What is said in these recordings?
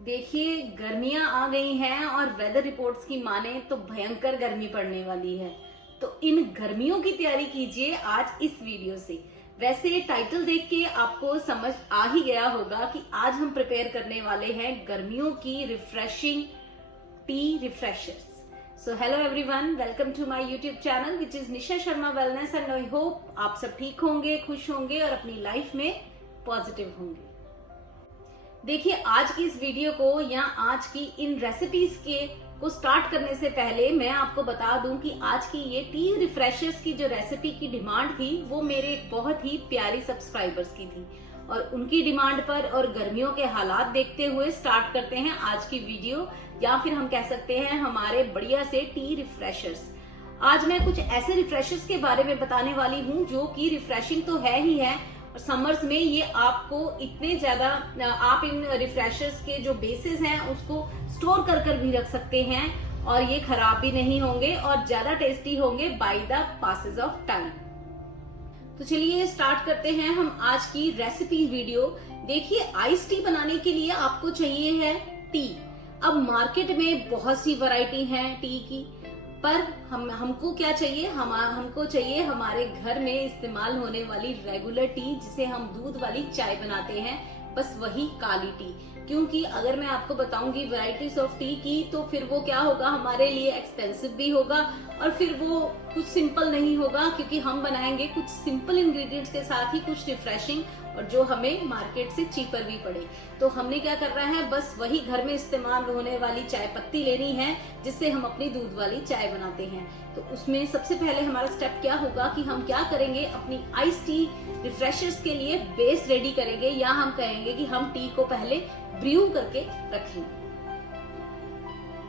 देखिए, गर्मियां आ गई हैं और वेदर रिपोर्ट्स की माने तो भयंकर गर्मी पड़ने वाली है। तो इन गर्मियों की तैयारी कीजिए आज इस वीडियो से। वैसे टाइटल देख के आपको समझ आ ही गया होगा कि आज हम प्रिपेयर करने वाले हैं गर्मियों की refreshing tea refreshers. So hello everyone, welcome to my YouTube channel which is Nisha Sharma wellness and I hope आप सब ठीक होंगे, खुश होंगे और अपनी लाइफ में पॉजिटिव होंगे। देखिए, आज की इस वीडियो को या आज की इन रेसिपीज को स्टार्ट करने से पहले मैं आपको बता दूं कि आज की ये टी रिफ्रेशर्स की जो रेसिपी की डिमांड थी वो मेरे एक बहुत ही प्यारी सब्सक्राइबर्स की थी और उनकी डिमांड पर और गर्मियों के हालात देखते हुए स्टार्ट करते हैं आज की वीडियो, या फिर हम कह सकते हैं हमारे बढ़िया से टी रिफ्रेशर्स। आज मैं कुछ ऐसे रिफ्रेशर्स के बारे में बताने वाली हूँ जो कि रिफ्रेशिंग तो है ही है और समर्स में ये आपको इतने ज्यादा, आप इन रिफ्रेशर्स के जो बेसिस हैं उसको स्टोर कर भी रख सकते हैं और ये खराब भी नहीं होंगे और ज्यादा टेस्टी होंगे by the passes of time. तो चलिए स्टार्ट करते हैं हम आज की रेसिपी वीडियो। देखिए, आइस टी बनाने के लिए आपको चाहिए है टी। अब मार्केट में बहुत सी वैरायटी है टी की, पर हमको क्या चाहिए, हमको चाहिए हमारे घर में इस्तेमाल होने वाली रेगुलर टी, जिसे हम दूध वाली चाय बनाते हैं, बस वही काली टी। क्योंकि अगर मैं आपको बताऊंगी वैरायटीज ऑफ टी की तो फिर वो क्या होगा, हमारे लिए एक्सपेंसिव भी होगा और फिर वो कुछ सिंपल नहीं होगा, क्योंकि हम बनाएंगे कुछ सिंपल इंग्रेडिएंट्स के साथ ही कुछ रिफ्रेशिंग और जो हमें मार्केट से चीपर भी पड़े। तो हमने क्या करना है, बस वही घर में इस्तेमाल होने वाली चाय पत्ती लेनी है जिससे हम अपनी दूध वाली चाय बनाते हैं। तो उसमें सबसे पहले हमारा स्टेप क्या होगा कि हम क्या करेंगे, अपनी आइस टी रिफ्रेशर्स के लिए बेस रेडी करेंगे, या हम कहेंगे कि हम टी को पहले ब्रू करके रखेंगे।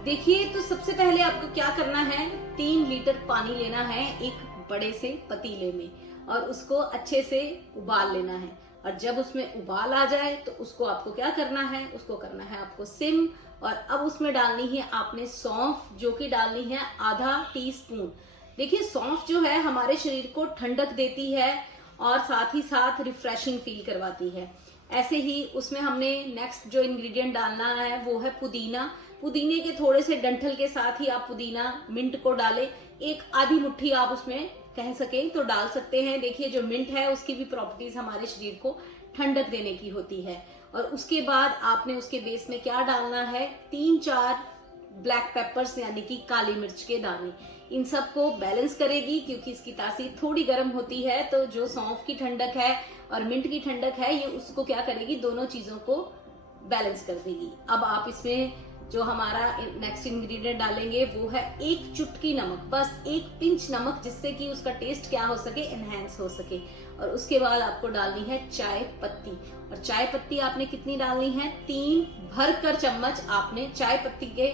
देखिए, तो सबसे पहले आपको क्या करना है, 3 लीटर पानी लेना है एक बड़े से पतीले में और उसको अच्छे से उबाल लेना है। और जब उसमें उबाल आ जाए तो उसको आपको क्या करना है, उसको करना है आपको सिम। और अब उसमें डालनी है आपने सौंफ, जो कि डालनी है आधा टीस्पून। देखिए, सौंफ जो है हमारे शरीर को ठंडक देती है और साथ ही साथ रिफ्रेशिंग फील करवाती है। ऐसे ही उसमें हमने नेक्स्ट जो इंग्रेडिएंट डालना है वो है पुदीना। पुदीने के थोड़े से डंठल के साथ ही आप पुदीना मिंट को डालें, एक आधी मुट्ठी आप उसमें कह सके तो डाल सकते हैं। देखिए, जो मिंट है उसकी भी प्रॉपर्टीज हमारे शरीर को ठंडक देने की होती है। और उसके बाद आपने उसके बेस में क्या डालना है, 3-4 ब्लैक पेपर्स यानी कि काली मिर्च के दाने। इन सबको बैलेंस करेगी, क्योंकि इसकी तासीर थोड़ी गर्म होती है, तो जो सौंफ की ठंडक है और मिंट की ठंडक है ये उसको क्या करेगी, दोनों चीजों को बैलेंस कर देगी। अब आप इसमें जो हमारा नेक्स्ट इंग्रेडिएंट डालेंगे वो है 1 चुटकी नमक, बस 1 पिंच नमक, जिससे कि उसका टेस्ट क्या हो सके, एनहेंस हो सके। और उसके बाद आपको डालनी है चाय पत्ती। और चाय पत्ती आपने कितनी डालनी है, 3 भरकर चम्मच आपने चाय पत्ती के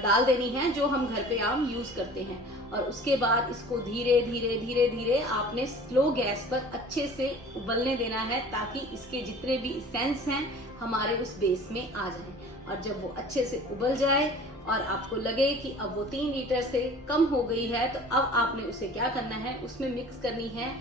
डाल देनी है, जो हम घर पे आम यूज करते हैं। और उसके बाद इसको धीरे धीरे धीरे धीरे आपने स्लो गैस पर अच्छे से उबलने देना है, ताकि इसके जितने भी एसेंस हैं हमारे उस बेस में आ जाएं। और जब वो अच्छे से उबल जाए और आपको लगे कि अब वो 3 लीटर से कम हो गई है, तो अब आपने उसे क्या करना है, उसमें मिक्स करनी है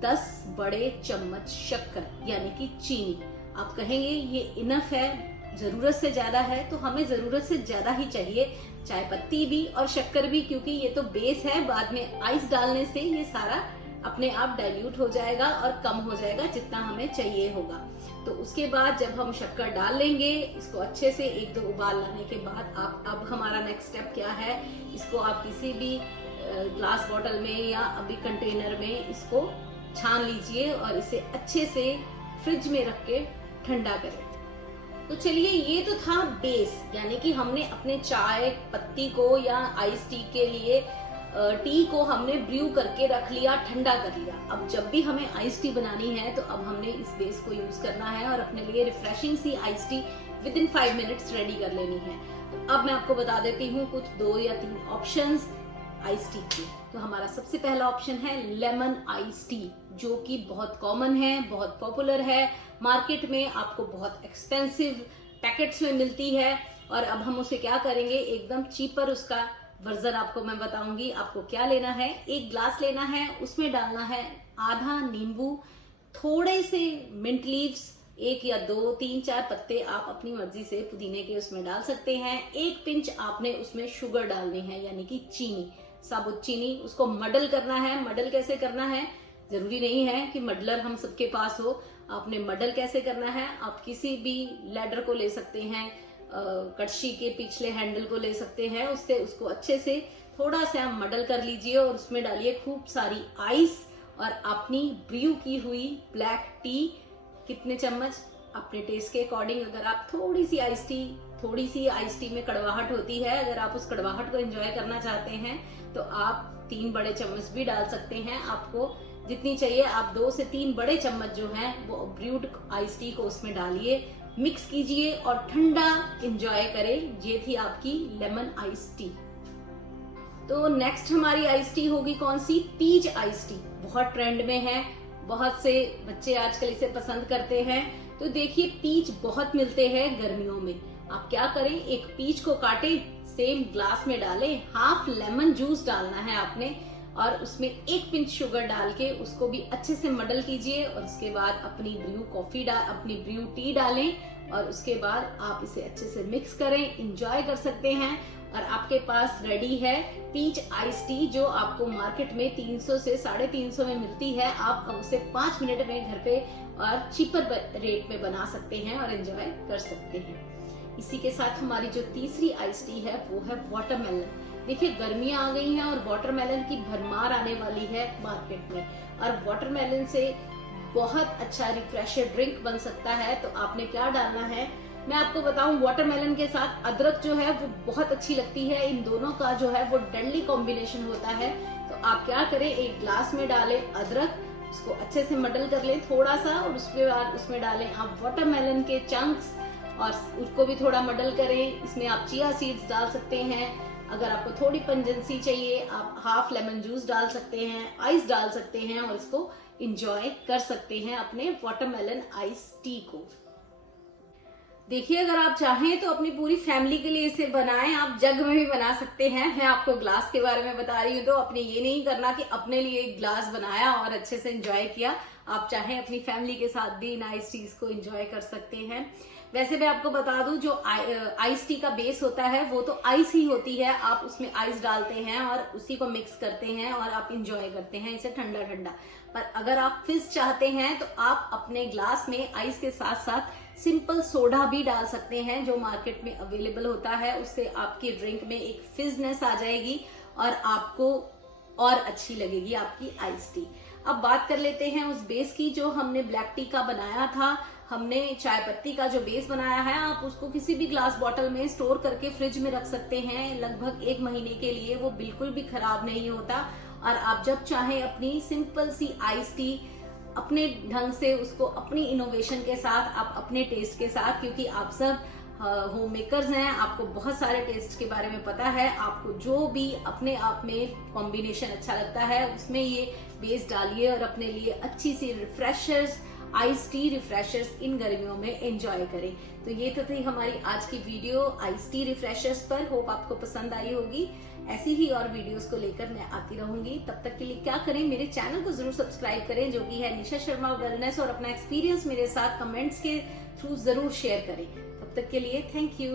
10 बड़े चम्मच शक्कर यानी कि चीनी। आप कहेंगे ये इनफ है, जरूरत से ज्यादा है, तो हमें जरूरत से ज्यादा ही चाहिए, चाय पत्ती भी और शक्कर भी, क्योंकि ये तो बेस है। बाद में आइस डालने से ये सारा अपने आप डाइल्यूट हो जाएगा और कम हो जाएगा जितना हमें चाहिए होगा। तो उसके बाद जब हम शक्कर डाल लेंगे, इसको अच्छे से 1-2 उबाल लाने के बाद आप, अब हमारा नेक्स्ट स्टेप क्या है, इसको आप किसी भी ग्लास बॉटल में या अभी कंटेनर में इसको छान लीजिए और इसे अच्छे से फ्रिज में रख के ठंडा करें। तो चलिए, ये तो था बेस, यानी कि हमने अपने चाय पत्ती को या आइस टी के लिए टी को हमने ब्रू करके रख लिया, ठंडा कर लिया। अब जब भी हमें आइस टी बनानी है तो अब हमने इस बेस को यूज करना है और अपने लिए रिफ्रेशिंग सी ice tea within 5 minutes ready कर लेनी है। तो अब मैं आपको बता देती हूँ कुछ 2 या 3 ऑप्शंस आइस टी के। तो हमारा सबसे पहला ऑप्शन है लेमन आइस टी, जो कि बहुत कॉमन है, बहुत पॉपुलर है, मार्केट में आपको बहुत एक्सपेंसिव पैकेट्स में मिलती है। और अब हम उसे क्या करेंगे, एकदम चीपर उसका वर्जन आपको मैं बताऊंगी। आपको क्या लेना है, 1 ग्लास लेना है, उसमें डालना है आधा नींबू, थोड़े से मिंट लीव्स, 1 या 2, 3, 4 पत्ते आप अपनी मर्जी से पुदीने के उसमें डाल सकते हैं। 1 पिंच आपने उसमें शुगर डालनी है, यानी कि चीनी, साबुत चीनी। उसको मडल करना है। मडल कैसे करना है, जरूरी नहीं है कि मडलर हम सबके पास हो। आपने मडल कैसे करना है, आप किसी भी लैडर को ले सकते हैं, कड़छी के पिछले हैंडल को ले सकते हैं, उससे उसको अच्छे से थोड़ा सा मडल कर लीजिए और उसमें डालिए खूब सारी आइस और अपनी ब्रू की हुई ब्लैक टी। कितने चम्मच, अपने टेस्ट के अकॉर्डिंग। अगर आप थोड़ी सी आइस टी में कड़वाहट होती है, अगर आप उस कड़वाहट को एंजॉय करना चाहते हैं तो आप 3 बड़े चम्मच भी डाल सकते हैं। आपको जितनी चाहिए आप 2 से 3 बड़े चम्मच जो हैं वो ब्रूड आइस टी को उसमें डालिए, मिक्स कीजिए और ठंडा एंजॉय करें। ये थी आपकी लेमन आइस टी। तो नेक्स्ट हमारी आइस टी होगी कौन सी, पीच आइस टी। बहुत ट्रेंड में है, बहुत से बच्चे आजकल इसे पसंद करते हैं। तो देखिए पीच बहुत मिलते हैं गर्मियों में। आप क्या करें, एक पीच को काटें, सेम ग्लास में डालें, हाफ लेमन जूस डालना है आपने और उसमें 1 पिंच शुगर डाल के उसको भी अच्छे से मडल कीजिए और उसके बाद अपनी ब्रू टी डालें और उसके बाद आप इसे अच्छे से मिक्स करें, एंजॉय कर सकते हैं। और आपके पास रेडी है पीच आइस टी, जो आपको मार्केट में 300 से 350 में मिलती है। आप उसे 5 मिनट में घर पे और चीपर रेट में बना सकते हैं और एंजॉय कर सकते हैं। इसी के साथ हमारी जो तीसरी आइस टी है वो है वाटरमेलन। देखिए गर्मियां आ गई हैं और वाटरमेलन की भरमार आने वाली है मार्केट में, और वाटरमेलन से बहुत अच्छा रिफ्रेशर ड्रिंक बन सकता है। तो आपने क्या डालना है मैं आपको बताऊं, वाटरमेलन के साथ अदरक जो है वो बहुत अच्छी लगती है। इन दोनों का जो है वो डेडली कॉम्बिनेशन होता है। तो आप क्या करें, एक ग्लास में डालें अदरक, उसको अच्छे से मडल कर लें थोड़ा सा, और उसके बाद उसमें डालें आप वाटरमेलन के चंक्स और उसको भी थोड़ा मडल करें। इसमें आप चिया सीड्स डाल सकते हैं। अगर आपको थोड़ी पंजेंसी चाहिए आप हाफ लेमन जूस डाल सकते हैं, आइस डाल सकते हैं और इसको एंजॉय कर सकते हैं अपने वाटरमेलन आइस टी को। देखिए अगर आप चाहें तो अपनी पूरी फैमिली के लिए इसे बनाएं। आप जग में भी बना सकते हैं। मैं आपको ग्लास के बारे में बता रही हूँ, तो आपने ये नहीं करना कि अपने लिए एक ग्लास बनाया और अच्छे से एंजॉय किया। आप चाहें अपनी फैमिली के साथ भी इन आइस टीज को एंजॉय कर सकते हैं। वैसे मैं आपको बता दूं, जो आइस टी का बेस होता है वो तो आइस ही होती है। आप उसमें आइस डालते हैं और उसी को मिक्स करते हैं और आप इंजॉय करते हैं इसे ठंडा ठंडा। पर अगर आप फिज चाहते हैं तो आप अपने ग्लास में आइस के साथ साथ सिंपल सोडा भी डाल सकते हैं, जो मार्केट में अवेलेबल होता है। उससे आपकी ड्रिंक में एक फिजनेस आ जाएगी और आपको और अच्छी लगेगी आपकी आइस टी। अब बात कर लेते हैं उस बेस की जो हमने ब्लैक टी का बनाया था। हमने चाय पत्ती का जो बेस बनाया है, आप उसको किसी भी ग्लास बॉटल में स्टोर करके फ्रिज में रख सकते हैं लगभग 1 महीने के लिए। वो बिल्कुल भी खराब नहीं होता और आप जब चाहें अपनी सिंपल सी आइस टी अपने ढंग से उसको अपनी इनोवेशन के साथ, आप अपने टेस्ट के साथ, क्योंकि आप सब होम मेकर्स हैं, आपको बहुत सारे टेस्ट के बारे में पता है। आपको जो भी अपने आप में कॉम्बिनेशन अच्छा लगता है उसमें ये बेस डालिए और अपने लिए अच्छी सी रिफ्रेशर्स, आइस टी रिफ्रेशर्स इन गर्मियों में एंजॉय करें। तो ये तो थी हमारी आज की वीडियो आइस टी रिफ्रेशर्स पर। होप आपको पसंद आई होगी। ऐसी ही और वीडियोस को लेकर मैं आती रहूंगी। तब तक के लिए क्या करें, मेरे चैनल को जरूर सब्सक्राइब करें जो कि है निशा शर्मा वेलनेस, और अपना एक्सपीरियंस मेरे साथ कमेंट्स के थ्रू जरूर शेयर करें। तब तक के लिए थैंक यू।